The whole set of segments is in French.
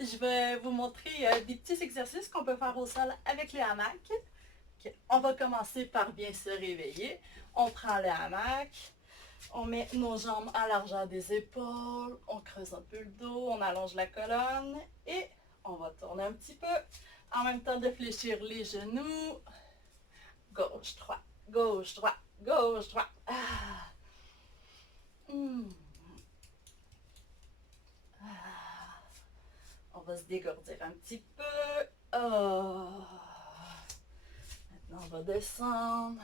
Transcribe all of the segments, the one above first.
je vais vous montrer des petits exercices qu'on peut faire au sol avec le hamac. On va commencer par bien se réveiller. On prend le hamac, on met nos jambes à largeur des épaules, on creuse un peu le dos, on allonge la colonne et on va tourner un petit peu. En même temps de fléchir les genoux. Gauche, droite, gauche, droite, gauche, droite. Ah. Ah. On va se dégourdir un petit peu. Oh. Maintenant, on va descendre.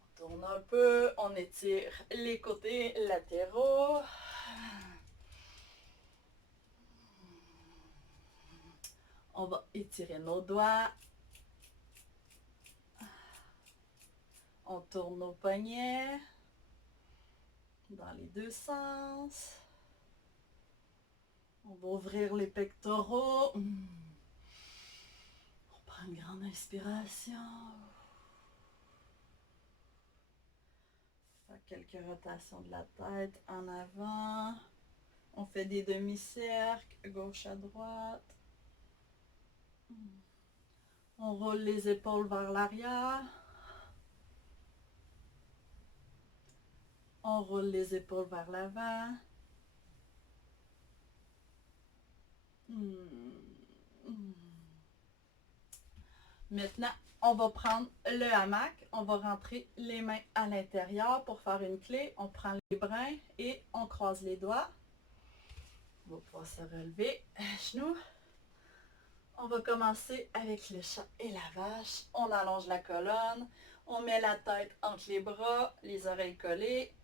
On tourne un peu. On étire les côtés latéraux. On va étirer nos doigts. On tourne nos poignets dans les deux sens. On va ouvrir les pectoraux. On prend une grande inspiration. Quelques rotations de la tête en avant. On fait des demi-cercles, gauche à droite. On roule les épaules vers l'arrière. On roule les épaules vers l'avant. Maintenant, on va prendre le hamac. On va rentrer les mains à l'intérieur pour faire une clé. On prend les brins et on croise les doigts. On va pouvoir se relever. Genoux. On va commencer avec le chat et la vache. On allonge la colonne. On met la tête entre les bras, les oreilles collées.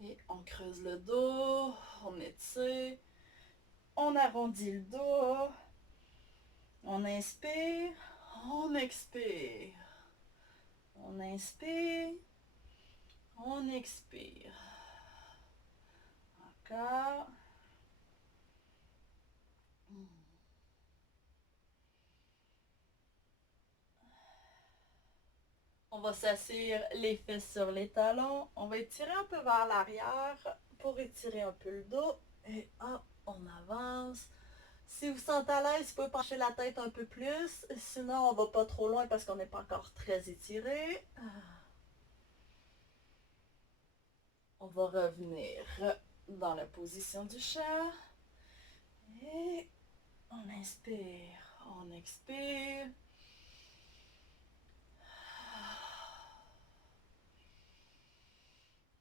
Et on creuse le dos. On étire. On arrondit le dos. On inspire. On expire. On inspire. On expire. Encore. On va s'asseoir les fesses sur les talons. On va étirer un peu vers l'arrière pour étirer un peu le dos. Et hop, on avance. Si vous sentez à l'aise, vous pouvez pencher la tête un peu plus. Sinon, on va pas trop loin parce qu'on n'est pas encore très étiré. On va revenir dans la position du chat. Et on inspire, on expire.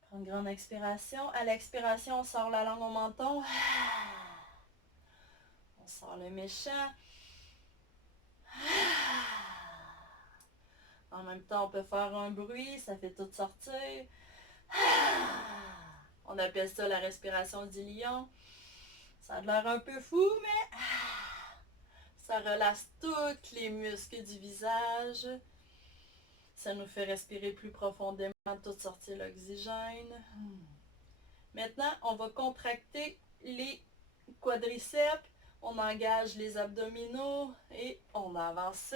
Prends une grande expiration. À l'expiration, on sort la langue au menton. On sort le méchant. En même temps, on peut faire un bruit, ça fait tout sortir. On appelle ça la respiration du lion. Ça a l'air un peu fou, mais ça relâche tous les muscles du visage. Ça nous fait respirer plus profondément, tout sortir l'oxygène. Maintenant, on va contracter les quadriceps. On engage les abdominaux et on avance.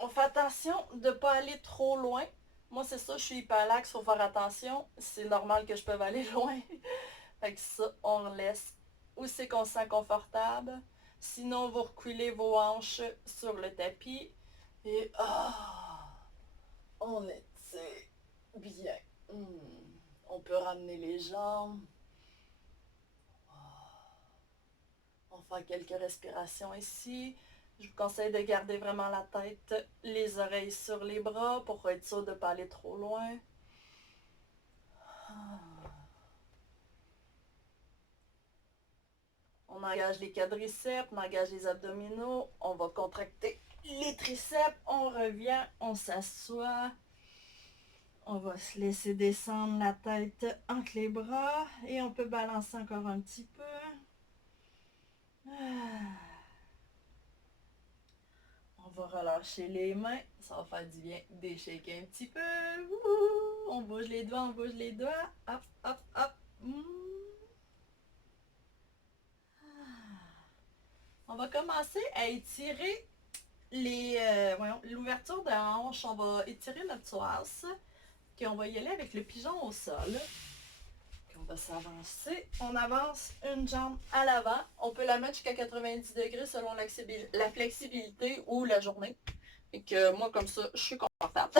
On fait attention de ne pas aller trop loin. Moi, c'est ça, je suis hyperlaxe, il faut faire attention. C'est normal que je peux aller loin. Fait que ça, on laisse où c'est qu'on se sent confortable. Sinon, vous reculez vos hanches sur le tapis. Et on étire bien. On peut ramener les jambes. On fait quelques respirations ici. Je vous conseille de garder vraiment la tête, les oreilles sur les bras pour être sûr de ne pas aller trop loin. On engage les quadriceps, on engage les abdominaux, on va contracter les triceps, on revient, on s'assoit. On va se laisser descendre la tête entre les bras et on peut balancer encore un petit peu. On va relâcher les mains, ça va faire du bien d'échequer un petit peu. On bouge les doigts, on bouge les doigts. Hop, hop, hop. On va commencer à étirer l'ouverture de hanche. On va étirer notre psoas. On va y aller avec le pigeon au sol. On va s'avancer. On avance une jambe à l'avant. On peut la mettre jusqu'à 90 degrés selon la flexibilité ou la journée. Et que moi, comme ça, je suis confortable.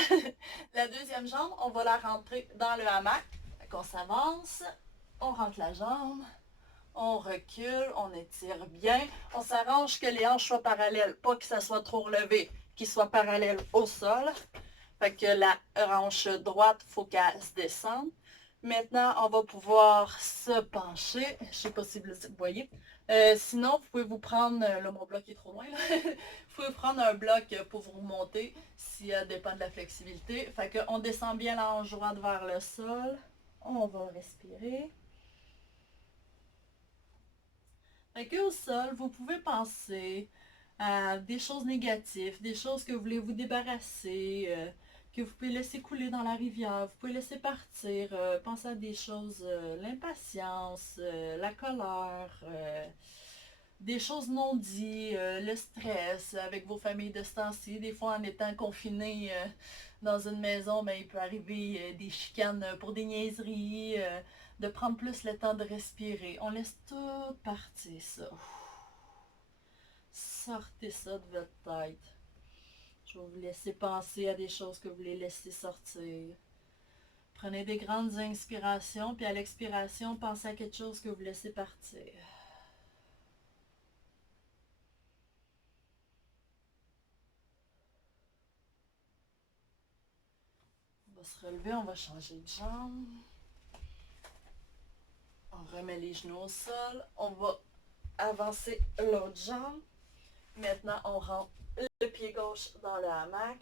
La deuxième jambe, on va la rentrer dans le hamac. On s'avance, on rentre la jambe, on recule, on étire bien. On s'arrange que les hanches soient parallèles, pas que ça soit trop relevé, qu'ils soient parallèles au sol. Fait que la hanche droite, il faut qu'elle se descende. Maintenant, on va pouvoir se pencher. Je ne sais pas si vous voyez. Sinon, vous pouvez vous prendre, là mon bloc est trop loin, là. Vous pouvez prendre un bloc pour vous remonter si ça dépend de la flexibilité. Fait qu'on descend bien la hanche droite vers le sol. On va respirer. Fait que au sol, vous pouvez penser à des choses négatives, des choses que vous voulez vous débarrasser, que vous pouvez laisser couler dans la rivière, vous pouvez laisser partir, pensez à des choses, l'impatience, la colère, des choses non dites, le stress avec vos familles de ce temps-ci. Des fois, en étant confiné dans une maison, ben, il peut arriver des chicanes pour des niaiseries, de prendre plus le temps de respirer. On laisse tout partir, ça. Sortez ça de votre tête. Je vais vous laisser penser à des choses que vous voulez laisser sortir. Prenez des grandes inspirations, puis à l'expiration, pensez à quelque chose que vous laissez partir. On va se relever, on va changer de jambe. On remet les genoux au sol. On va avancer l'autre jambe. Maintenant, on rentre le pied gauche dans le hamac.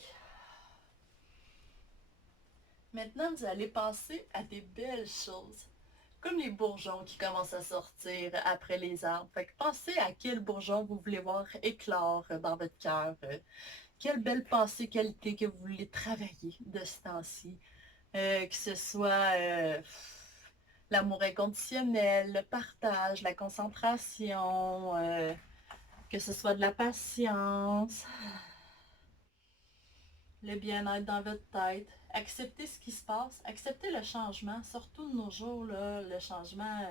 Maintenant, vous allez penser à des belles choses. Comme les bourgeons qui commencent à sortir après les arbres. Fait que pensez à quel bourgeon vous voulez voir éclore dans votre cœur. Quelle belle pensée, qualité que vous voulez travailler de ce temps-ci. Que ce soit l'amour inconditionnel, le partage, la concentration, que ce soit de la patience, le bien-être dans votre tête. Acceptez ce qui se passe, acceptez le changement, surtout de nos jours, là, le changement,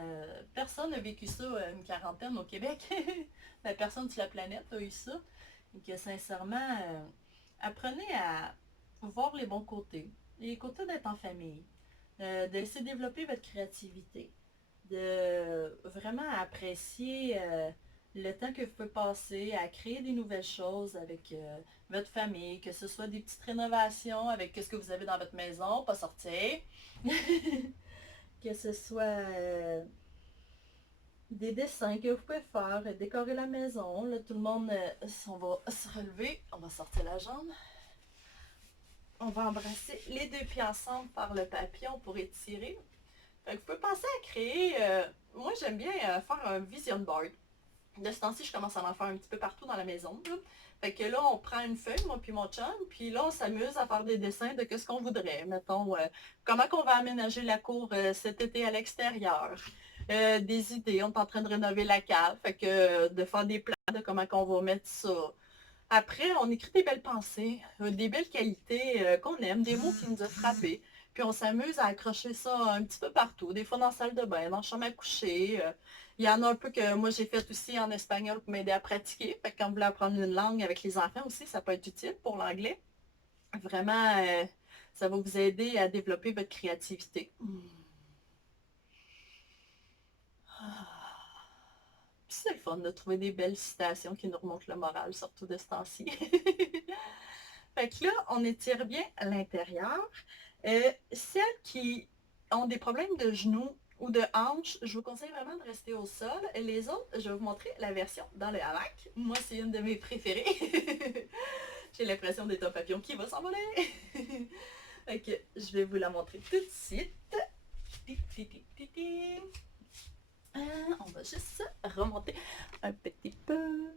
personne n'a vécu ça une quarantaine au Québec, la personne sur la planète a eu ça, et que sincèrement, apprenez à voir les bons côtés, les côtés d'être en famille, de laisser développer votre créativité, de vraiment apprécier le temps que vous pouvez passer à créer des nouvelles choses avec votre famille, que ce soit des petites rénovations avec ce que vous avez dans votre maison, pas sortir, que ce soit des dessins que vous pouvez faire, décorer la maison. Là, tout le monde, on va se relever, on va sortir la jambe. On va embrasser les deux pieds ensemble par le papillon pour étirer. Fait que vous pouvez penser à créer, moi j'aime bien faire un vision board. De ce temps-ci, je commence à en faire un petit peu partout dans la maison. Là. Fait que là, on prend une feuille, moi puis mon chum, puis là, on s'amuse à faire des dessins de ce qu'on voudrait. Mettons, comment qu'on va aménager la cour cet été à l'extérieur. Des idées, on est en train de rénover la cave, fait que de faire des plans de comment qu'on va mettre ça. Après, on écrit des belles pensées, des belles qualités qu'on aime, des mots qui nous ont frappés. Puis on s'amuse à accrocher ça un petit peu partout, des fois dans la salle de bain, dans la chambre à coucher. Il y en a un peu que moi j'ai fait aussi en espagnol pour m'aider à pratiquer. Fait que quand vous voulez apprendre une langue avec les enfants aussi, ça peut être utile pour l'anglais. Vraiment, ça va vous aider à développer votre créativité. Puis c'est le fun de trouver des belles citations qui nous remontent le moral, surtout de ce temps-ci. Fait que là, on étire bien l'intérieur. Celles qui ont des problèmes de genoux ou de hanches, je vous conseille vraiment de rester au sol. Les autres, je vais vous montrer la version dans le hamac. Moi, c'est une de mes préférées. J'ai l'impression d'être un papillon qui va s'envoler. Fait que je vais vous la montrer tout de suite. On va juste remonter un petit peu.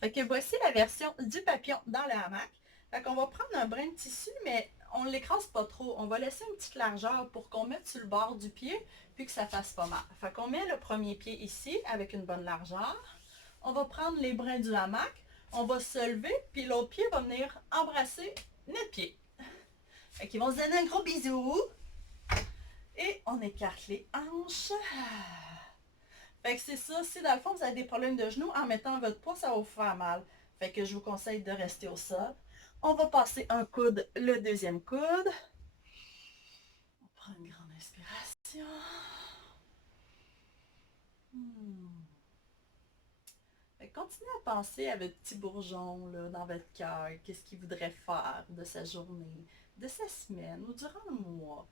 Fait que voici la version du papillon dans le hamac. Fait qu'on va prendre un brin de tissu, mais on ne l'écrase pas trop. On va laisser une petite largeur pour qu'on mette sur le bord du pied, puis que ça fasse pas mal. Fait qu'on met le premier pied ici, avec une bonne largeur. On va prendre les brins du hamac, on va se lever, puis l'autre pied va venir embrasser notre pied. Fait qu'ils vont se donner un gros bisou. Et on écarte les hanches. Fait que c'est ça. Si dans le fond, vous avez des problèmes de genoux, en mettant votre poids, ça va vous faire mal. Fait que je vous conseille de rester au sol. On va passer un coude, le deuxième coude. On prend une grande inspiration. Fait que continuez à penser à votre petit bourgeon là, dans votre cœur. Qu'est-ce qu'il voudrait faire de sa journée, de sa semaine ou durant le mois.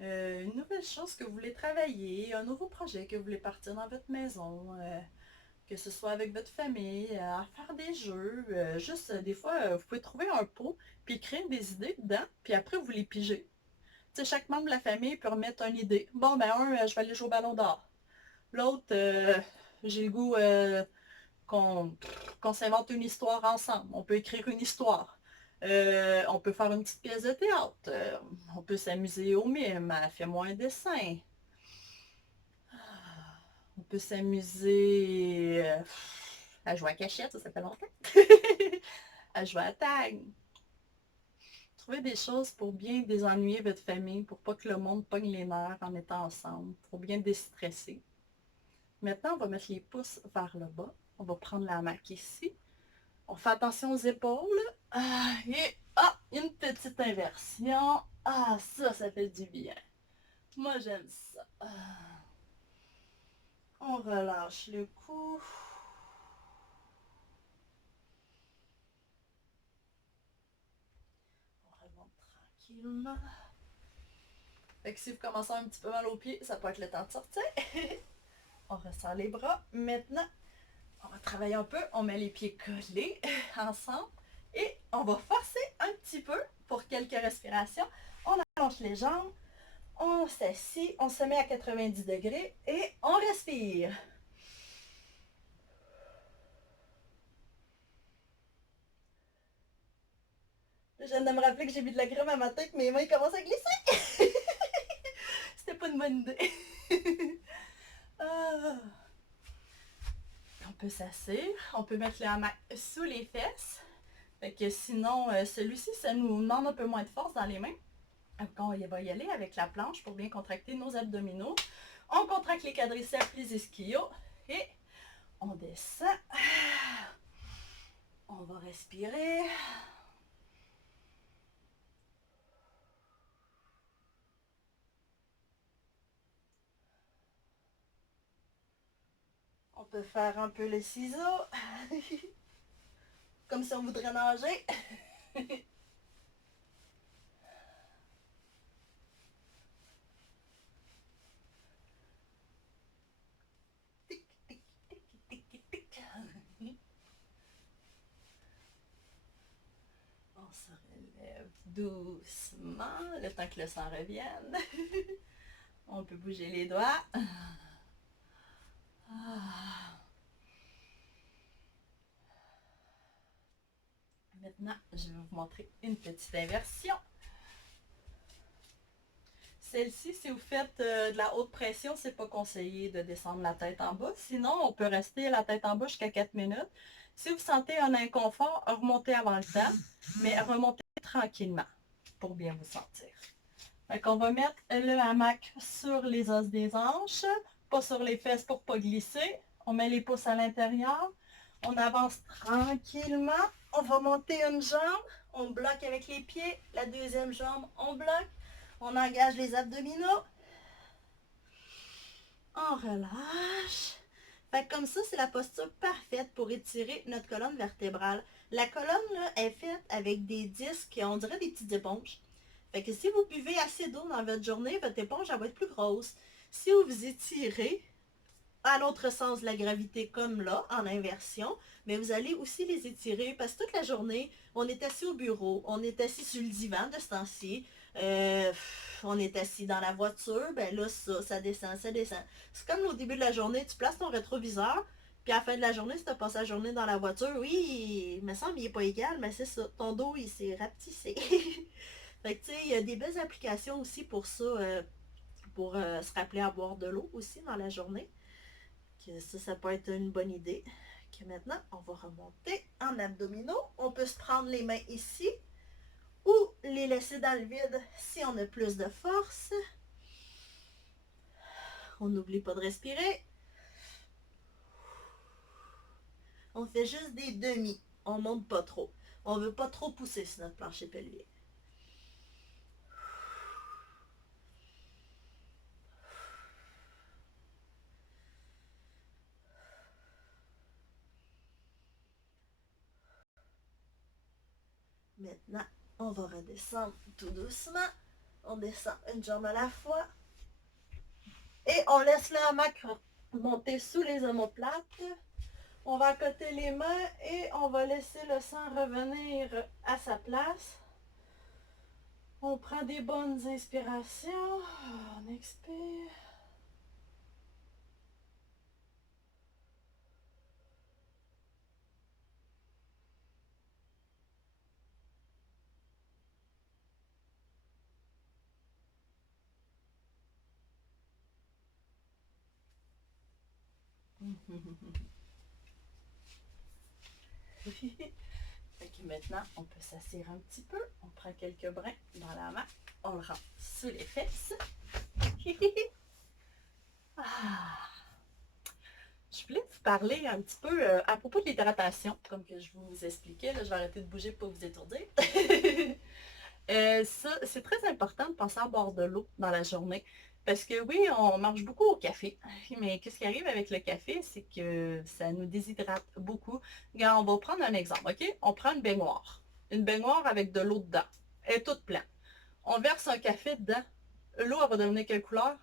Une nouvelle chose que vous voulez travailler, un nouveau projet que vous voulez partir dans votre maison, que ce soit avec votre famille, à faire des jeux. Juste, des fois, vous pouvez trouver un pot, puis écrire des idées dedans, puis après, vous les pigez. Tu sais, chaque membre de la famille peut remettre une idée. Bon, ben, je vais aller jouer au ballon d'or. L'autre, j'ai le goût qu'on s'invente une histoire ensemble. On peut écrire une histoire. On peut faire une petite pièce de théâtre. On peut s'amuser au mime. Fais-moi un dessin. On peut s'amuser à jouer à cachette, ça fait longtemps. À jouer à tag. Trouvez des choses pour bien désennuyer votre famille, pour pas que le monde pogne les nerfs en étant ensemble, pour bien déstresser. Maintenant, on va mettre les pouces vers le bas. On va prendre la maque ici. On fait attention aux épaules. Une petite inversion. Ça fait du bien. Moi, j'aime ça. On relâche le cou. On remonte tranquillement. Fait que si vous commencez un petit peu mal aux pieds, ça peut être le temps de sortir. On resserre les bras. Maintenant, on va travailler un peu. On met les pieds collés ensemble. Et on va forcer un petit peu pour quelques respirations. On allonge les jambes. On s'assit. On se met à 90 degrés. Et on respire. Je viens de me rappeler que j'ai mis de la crème à ma tête. Mes mains commencent à glisser. C'était pas une bonne idée. On peut s'asseoir. On peut mettre le hamac sous les fesses. Fait que sinon, celui-ci, ça nous demande un peu moins de force dans les mains. Donc, on va y aller avec la planche pour bien contracter nos abdominaux. On contracte les quadriceps, les ischios. Et on descend. On va respirer. On peut faire un peu les ciseaux. Comme si on voudrait nager. On se relève doucement, le temps que le sang revienne. On peut bouger les doigts. Maintenant, je vais vous montrer une petite inversion. Celle-ci, si vous faites de la haute pression, c'est pas conseillé de descendre la tête en bas. Sinon, on peut rester la tête en bas jusqu'à 4 minutes. Si vous sentez un inconfort, remontez avant le temps, mais remontez tranquillement pour bien vous sentir. Donc, on va mettre le hamac sur les os des hanches, pas sur les fesses pour pas glisser. On met les pouces à l'intérieur. On avance tranquillement. On va monter une jambe. On bloque avec les pieds. La deuxième jambe, on bloque. On engage les abdominaux. On relâche. Fait que comme ça, c'est la posture parfaite pour étirer notre colonne vertébrale. La colonne là, est faite avec des disques, on dirait des petites éponges. Fait que si vous buvez assez d'eau dans votre journée, votre éponge elle va être plus grosse. Si vous vous étirez à l'autre sens de la gravité comme là, en inversion, mais vous allez aussi les étirer parce que toute la journée, on est assis au bureau, on est assis sur le divan de ce temps-ci, on est assis dans la voiture, ben là, ça descend, ça descend. C'est comme au début de la journée, tu places ton rétroviseur, puis à la fin de la journée, si tu as passé la journée dans la voiture, oui, il me semble qu'il n'est pas égal, mais c'est ça, ton dos, il s'est rapetissé. Fait que tu sais, il y a des belles applications aussi pour ça, pour se rappeler à boire de l'eau aussi dans la journée. Que ça peut être une bonne idée. Que maintenant, on va remonter en abdominaux. On peut se prendre les mains ici ou les laisser dans le vide si on a plus de force. On n'oublie pas de respirer. On fait juste des demi. On monte pas trop. On veut pas trop pousser sur notre plancher pelvien. Maintenant, on va redescendre tout doucement. On descend une jambe à la fois. Et on laisse le hamac monter sous les omoplates. On va accoter les mains et on va laisser le sang revenir à sa place. On prend des bonnes inspirations. On expire. Fait que maintenant, on peut s'asseoir un petit peu. On prend quelques brins dans la main. On le rentre sous les fesses. Ah. Je voulais vous parler un petit peu à propos de l'hydratation. Comme que je vous expliquais, là, je vais arrêter de bouger pour vous étourdir. Ça, c'est très important de penser à boire de l'eau dans la journée. Parce que oui, on marche beaucoup au café. Mais qu'est-ce qui arrive avec le café, c'est que ça nous déshydrate beaucoup. Regarde, on va prendre un exemple, OK? On prend une baignoire. Une baignoire avec de l'eau dedans. Elle est toute pleine. On verse un café dedans. L'eau, elle va devenir quelle couleur?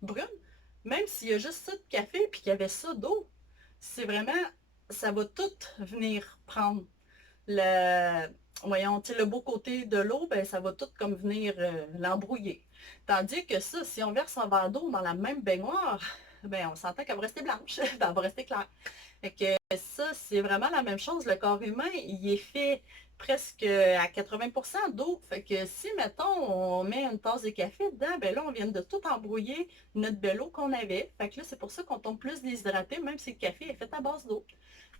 Brune. Même s'il y a juste ça de café puis qu'il y avait ça d'eau, c'est vraiment, ça va tout venir prendre le, voyons, le beau côté de l'eau, ben, ça va tout comme venir l'embrouiller. Tandis que ça, si on verse un verre d'eau dans la même baignoire, ben, on s'entend qu'elle va rester blanche, ben, elle va rester claire. Fait que ça, c'est vraiment la même chose. Le corps humain, il est fait presque à 80% d'eau. Fait que si, mettons, on met une tasse de café dedans, ben là, on vient de tout embrouiller notre belle eau qu'on avait. Fait que là, c'est pour ça qu'on tombe plus déshydraté, même si le café est fait à base d'eau.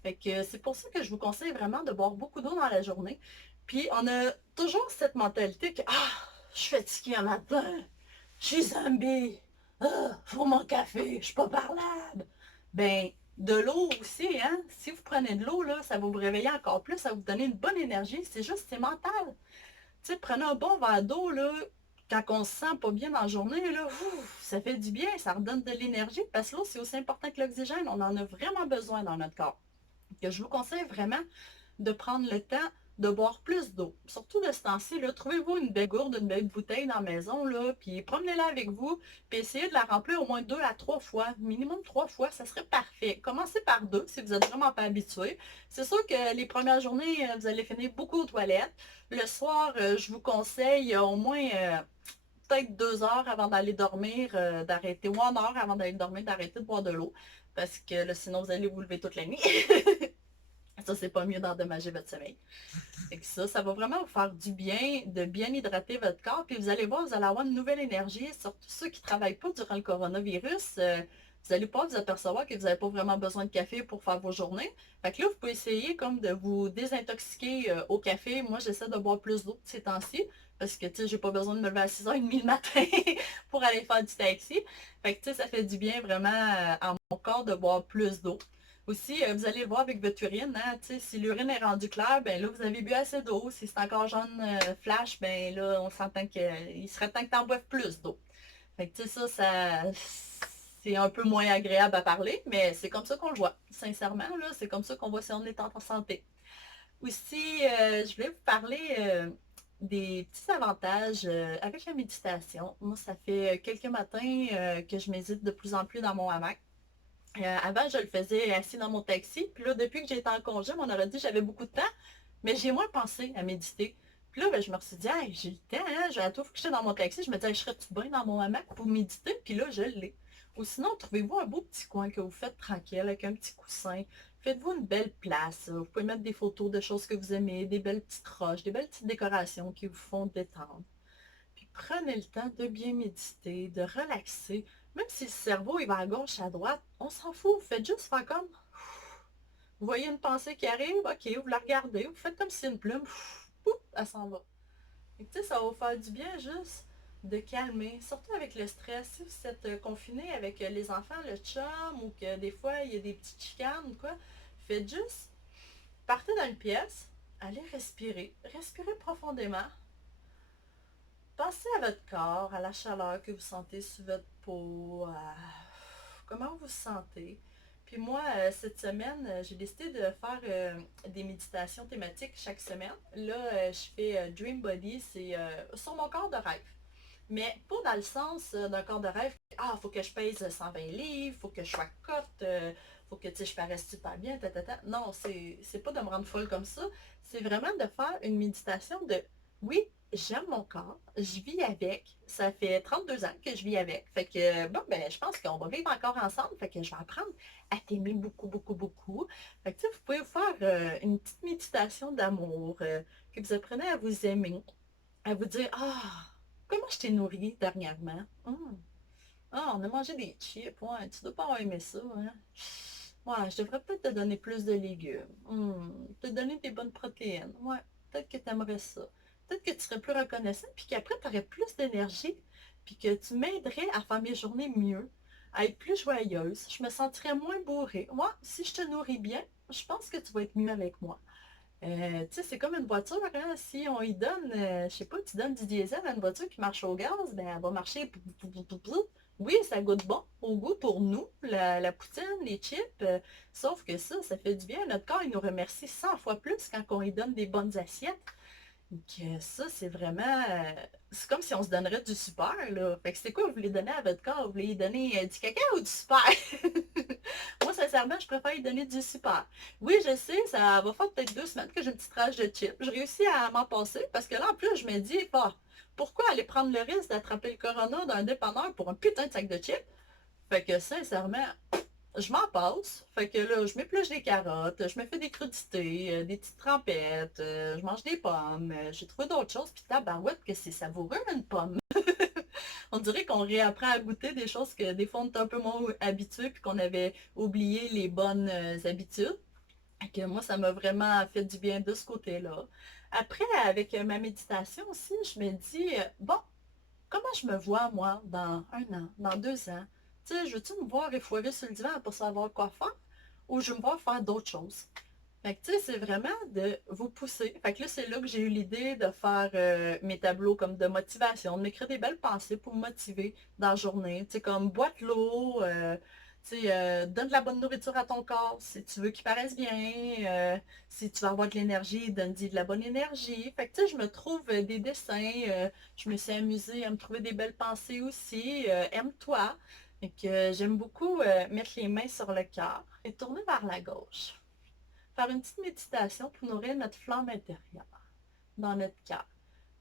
Fait que c'est pour ça que je vous conseille vraiment de boire beaucoup d'eau dans la journée. Puis on a toujours cette mentalité que ah, je suis fatiguée un matin, je suis zombie, ah, faut mon café, je suis pas parlable. Ben, de l'eau aussi, hein. Si vous prenez de l'eau, là, ça va vous réveiller encore plus, ça va vous donner une bonne énergie. C'est juste, c'est mental. Tu sais, prenez un bon verre d'eau, là, quand on se sent pas bien dans la journée, là, ouf, ça fait du bien, ça redonne de l'énergie, parce que l'eau, c'est aussi important que l'oxygène. On en a vraiment besoin dans notre corps. Que je vous conseille vraiment de prendre le temps de boire plus d'eau. Surtout de ce temps-ci, trouvez-vous une belle gourde, une belle bouteille dans la maison, là, puis promenez-la avec vous, puis essayez de la remplir au moins 2 à 3 fois, minimum 3 fois, ça serait parfait. Commencez par 2 si vous n'êtes vraiment pas habitué. C'est sûr que les premières journées, vous allez finir beaucoup aux toilettes. Le soir, je vous conseille au moins peut-être 2 heures avant d'aller dormir, d'arrêter, ou 1 heure avant d'aller dormir, d'arrêter de boire de l'eau, parce que là, sinon vous allez vous lever toute la nuit. Ça, c'est pas mieux d'endommager votre sommeil. Fait que ça va vraiment vous faire du bien de bien hydrater votre corps. Puis vous allez voir, vous allez avoir une nouvelle énergie. Surtout ceux qui ne travaillent pas durant le coronavirus, vous allez pas vous apercevoir que vous n'avez pas vraiment besoin de café pour faire vos journées. Fait que là, vous pouvez essayer comme de vous désintoxiquer au café. Moi, j'essaie de boire plus d'eau ces temps-ci. Parce que, tu sais, j'ai pas besoin de me lever à 6h30 le matin pour aller faire du taxi. Fait que, tu sais, ça fait du bien vraiment à mon corps de boire plus d'eau. Aussi, vous allez le voir avec votre urine, hein, si l'urine est rendue claire, ben là, vous avez bu assez d'eau. Si c'est encore jaune flash, ben là, on s'entend qu'il serait temps que tu en boives plus d'eau. Fait que, tu sais, c'est un peu moins agréable à parler, mais c'est comme ça qu'on le voit. Sincèrement, là, c'est comme ça qu'on voit si on est en santé. Aussi, je voulais vous parler des petits avantages avec la méditation. Moi, ça fait quelques matins que je médite de plus en plus dans mon hamac. Avant, je le faisais assis dans mon taxi. Puis là, depuis que j'ai été en congé, on aurait dit que j'avais beaucoup de temps, mais j'ai moins pensé à méditer. Puis là, ben, je me suis dit, hey, j'ai le temps, hein? J'ai tout que j'étais dans mon taxi. Je me disais, je serais-tu bien dans mon hamac pour méditer? Puis là, je l'ai. Ou sinon, trouvez-vous un beau petit coin que vous faites tranquille avec un petit coussin. Faites-vous une belle place. Vous pouvez mettre des photos de choses que vous aimez, des belles petites roches, des belles petites décorations qui vous font détendre. Puis prenez le temps de bien méditer, de relaxer. Même si le cerveau il va à gauche, à droite, on s'en fout. Vous faites juste faire comme. Vous voyez une pensée qui arrive, ok, vous la regardez, vous faites comme si une plume, elle s'en va. Tu sais, ça va vous faire du bien juste de calmer, surtout avec le stress. Si vous êtes confiné avec les enfants, le chum, ou que des fois il y a des petites chicanes ou quoi, faites juste, partez dans une pièce, allez respirer, respirez profondément, pensez à votre corps, à la chaleur que vous sentez sur votre peau, à comment vous vous sentez. Puis moi, cette semaine, j'ai décidé de faire des méditations thématiques chaque semaine. Là, je fais Dream Body, c'est sur mon corps de rêve. Mais pas dans le sens d'un corps de rêve, ah, faut que je pèse 120 livres, faut que je sois cote, faut que je paraisse super bien, Non, c'est pas de me rendre folle comme ça. C'est vraiment de faire une méditation de, oui, j'aime mon corps, je vis avec. Ça fait 32 ans que je vis avec. Fait que, bon, ben, je pense qu'on va vivre encore ensemble. Fait que je vais apprendre à t'aimer beaucoup, beaucoup, beaucoup. Fait que, tu sais, vous pouvez faire une petite méditation d'amour, que vous apprenez à vous aimer, à vous dire, ah, comment je t'ai nourri dernièrement? Ah, on a mangé des chips. Ouais, tu dois pas avoir aimé ça, hein? Ouais, je devrais peut-être te donner plus de légumes. Te donner des bonnes protéines. Ouais, peut-être que tu aimerais ça. Peut-être que tu serais plus reconnaissant, puis qu'après, tu aurais plus d'énergie, puis que tu m'aiderais à faire mes journées mieux, à être plus joyeuse. Je me sentirais moins bourrée. Moi, si je te nourris bien, je pense que tu vas être mieux avec moi. Tu sais, c'est comme une voiture, hein. Si on y donne, je sais pas, tu donnes du diesel à une voiture qui marche au gaz, ben elle va marcher. Oui, ça goûte bon au goût pour nous, la poutine, les chips. Sauf que ça fait du bien. Notre corps, il nous remercie 100 fois plus quand on lui donne des bonnes assiettes. Donc, ça, c'est vraiment. C'est comme si on se donnerait du super, là. Fait que c'est quoi vous voulez donner à votre corps? Vous voulez lui donner du caca ou du super? Moi, sincèrement, je préfère lui donner du super. Oui, je sais, ça va faire peut-être 2 semaines que j'ai une petite rage de chips. Je réussis à m'en passer parce que là, en plus, je me dis, bah, pourquoi aller prendre le risque d'attraper le corona d'un dépanneur pour un putain de sac de chips? Fait que sincèrement, je m'en passe. Fait que là, je m'épluche des carottes, je me fais des crudités, des petites trempettes, je mange des pommes, j'ai trouvé d'autres choses, puis tabarouette que c'est savoureux une pomme. On dirait qu'on réapprend à goûter des choses que des fois on est un peu moins habitué puis qu'on avait oublié les bonnes habitudes. Et que moi, ça m'a vraiment fait du bien de ce côté-là. Après, avec ma méditation aussi, je me dis, bon, comment je me vois, moi, dans 1 an, dans 2 ans? Tu sais, je veux-tu me voir effoirer sur le divan pour savoir quoi faire? Ou je veux me voir faire d'autres choses? Fait que, tu sais, c'est vraiment de vous pousser. Fait que là, c'est là que j'ai eu l'idée de faire mes tableaux comme de motivation, de m'écrire des belles pensées pour me motiver dans la journée. Tu sais, comme bois de l'eau, tu sais, donne de la bonne nourriture à ton corps si tu veux qu'il paraisse bien. Si tu veux avoir de l'énergie, donne-y de la bonne énergie. Fait que, tu sais, je me trouve des dessins. Je me suis amusée à me trouver des belles pensées aussi. Aime-toi. Fait que j'aime beaucoup mettre les mains sur le cœur et tourner vers la gauche, faire une petite méditation pour nourrir notre flamme intérieure dans notre cœur.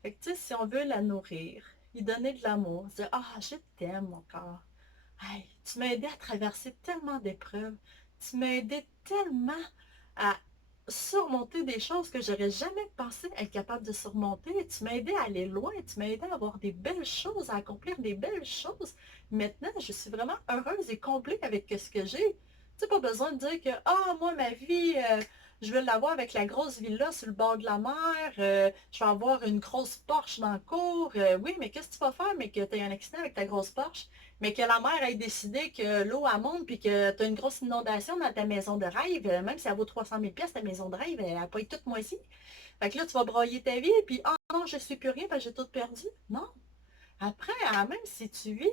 Fait que, tu sais, si on veut la nourrir, lui donner de l'amour, se dire, ah, je t'aime, mon corps. Hey, tu m'as aidé à traverser tellement d'épreuves. Tu m'as aidé tellement à surmonter des choses que j'aurais jamais pensé être capable de surmonter. Tu m'as aidé à aller loin. Tu m'as aidé à avoir des belles choses, à accomplir des belles choses. Maintenant, je suis vraiment heureuse et comblée avec ce que j'ai. Tu sais, pas besoin de dire que, ah, moi, ma vie, je vais l'avoir avec la grosse villa sur le bord de la mer. Je vais avoir une grosse Porsche dans le cour. Oui, mais qu'est-ce que tu vas faire, mais que tu aies un accident avec ta grosse Porsche? Mais que la mer ait décidé que l'eau elle monte puis que tu as une grosse inondation dans ta maison de rêve, même si elle vaut 300 000 ta maison de rêve, elle n'a pas été toute moisie. Fait que là, tu vas broyer ta vie puis ah non, je ne suis plus rien parce que j'ai tout perdu. Non. Après, même si tu vis,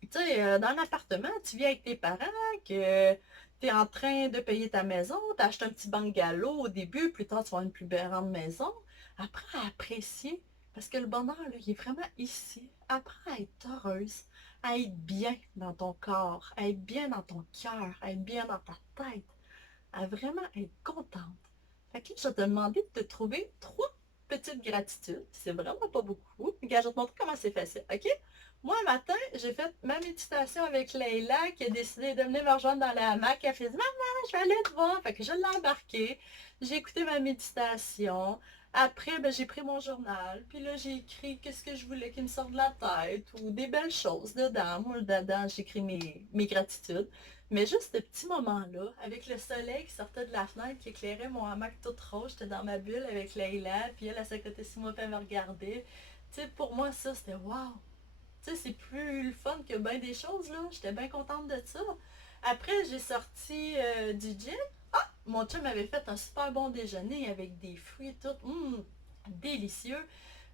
tu sais, dans l'appartement, tu vis avec tes parents, que tu es en train de payer ta maison, tu achètes un petit bungalow au début, plus tard, tu vas avoir une plus grande maison. Apprends à apprécier, parce que le bonheur, là, il est vraiment ici. Apprends à être heureuse, à être bien dans ton corps, à être bien dans ton cœur, à être bien dans ta tête, à vraiment être contente. Fait que là, je vais te demander de te trouver 3 petites gratitudes. C'est vraiment pas beaucoup. Regarde, je vais te montrer comment c'est facile, OK? Moi, un matin, j'ai fait ma méditation avec Leïla qui a décidé de venir me rejoindre dans la hamac. Elle fait dit, maman, je vais aller te voir. Fait que je l'ai embarqué. J'ai écouté ma méditation. Après, ben, j'ai pris mon journal, puis là, j'ai écrit qu'est-ce que je voulais qu'il me sorte de la tête, ou des belles choses dedans. Moi, dedans, j'écris mes gratitudes. Mais juste ce petit moment-là, avec le soleil qui sortait de la fenêtre, qui éclairait mon hamac toute rose, j'étais dans ma bulle avec Leïla, puis elle s'est à côté de moi, puis elle me regardait. Tu sais, pour moi, ça, c'était wow! Tu sais, c'est plus le fun que bien des choses, là. J'étais bien contente de ça. Après, j'ai sorti du gym. Ah! Mon chum avait fait un super bon déjeuner avec des fruits et tout. Délicieux.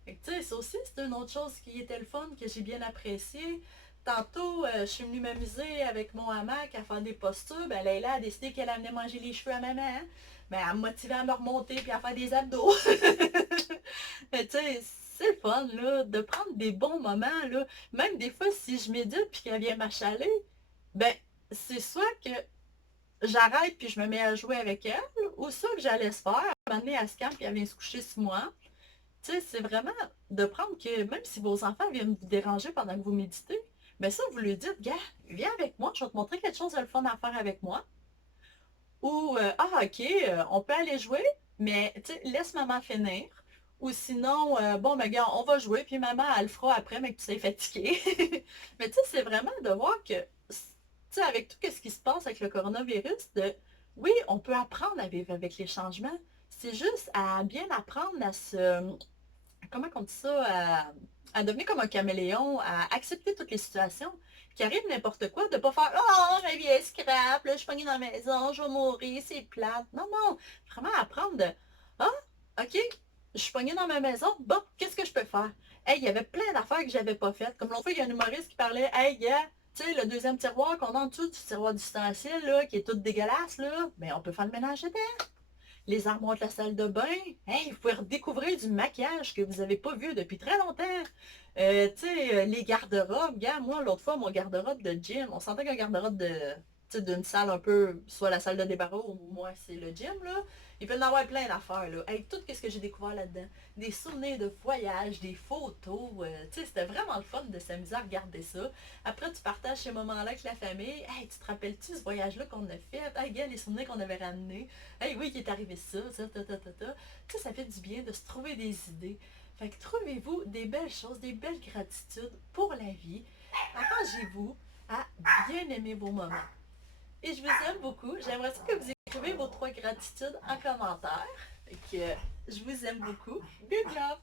Fait que, tu sais, ça aussi, c'est une autre chose qui était le fun, que j'ai bien apprécié. Tantôt, je suis venue m'amuser avec mon hamac à faire des postures. Ben, Leïla a décidé qu'elle amenait manger les cheveux à maman. Hein. Ben, elle me motivait à me remonter puis à faire des abdos. Mais tu sais, c'est le fun, là, de prendre des bons moments, là. Même des fois, si je médite puis qu'elle vient m'achaler, ben, c'est soit que j'arrête puis je me mets à jouer avec elle, ou ça que j'allais se faire. À un moment donné, elle se calme puis elle vient se coucher sur moi. Tu sais, c'est vraiment de prendre que même si vos enfants viennent vous déranger pendant que vous méditez, ben ça, vous lui dites, gars, viens avec moi, je vais te montrer quelque chose de le fun à faire avec moi. Ou, ah, ok, on peut aller jouer, mais tu sais, laisse maman finir. Ou sinon, bon, ben, gars, on va jouer, puis maman, elle le fera après, mais que tu sais fatigué. Mais tu sais, c'est vraiment de voir que, tu sais, avec tout ce qui se passe avec le coronavirus, oui, on peut apprendre à vivre avec les changements. C'est juste à bien apprendre à se, comment on dit ça, à devenir comme un caméléon, à accepter toutes les situations, qui arrive n'importe quoi, de pas faire «Oh, ma vie est scrap, là, je suis pognée dans la maison, je vais mourir, c'est plate». Non, non, vraiment apprendre de «Ah, ok, je suis pognée dans ma maison, bon, qu'est-ce que je peux faire?» Hey, il y avait plein d'affaires que j'avais pas faites. Comme l'autre fois, il y a un humoriste qui parlait «Hey, gars, tu sais, le deuxième tiroir qu'on a en dessous du tiroir d'ustensile, là, qui est tout dégueulasse, là, ben on peut faire le ménage dedans. Les armoires de la salle de bain. Hey, vous pouvez redécouvrir du maquillage que vous n'avez pas vu depuis très longtemps. Tu sais, les garde-robes. Gars, moi, l'autre fois, mon garde-robe de gym, on sentait qu'un garde-robe de, tu sais, d'une salle un peu, soit la salle de débarras ou moi, c'est le gym, là. Il peut y en avoir plein d'affaires, là. Hey, tout ce que j'ai découvert là-dedans. Des souvenirs de voyage, des photos. Tu sais, c'était vraiment le fun de s'amuser à regarder ça. Après, tu partages ces moments-là avec la famille. Hey, tu te rappelles-tu ce voyage-là qu'on a fait? Hey, gars, les souvenirs qu'on avait ramenés. Hey, oui, il est arrivé ça, ça, ta, ta, ta, ta. Tu sais, ça fait du bien de se trouver des idées. Fait que trouvez-vous des belles choses, des belles gratitudes pour la vie. Arrangez-vous à bien aimer vos moments. Et je vous aime beaucoup. J'aimerais ça que vous écrivez vos 3 gratitudes en commentaire. Fait que je vous aime beaucoup. Good love!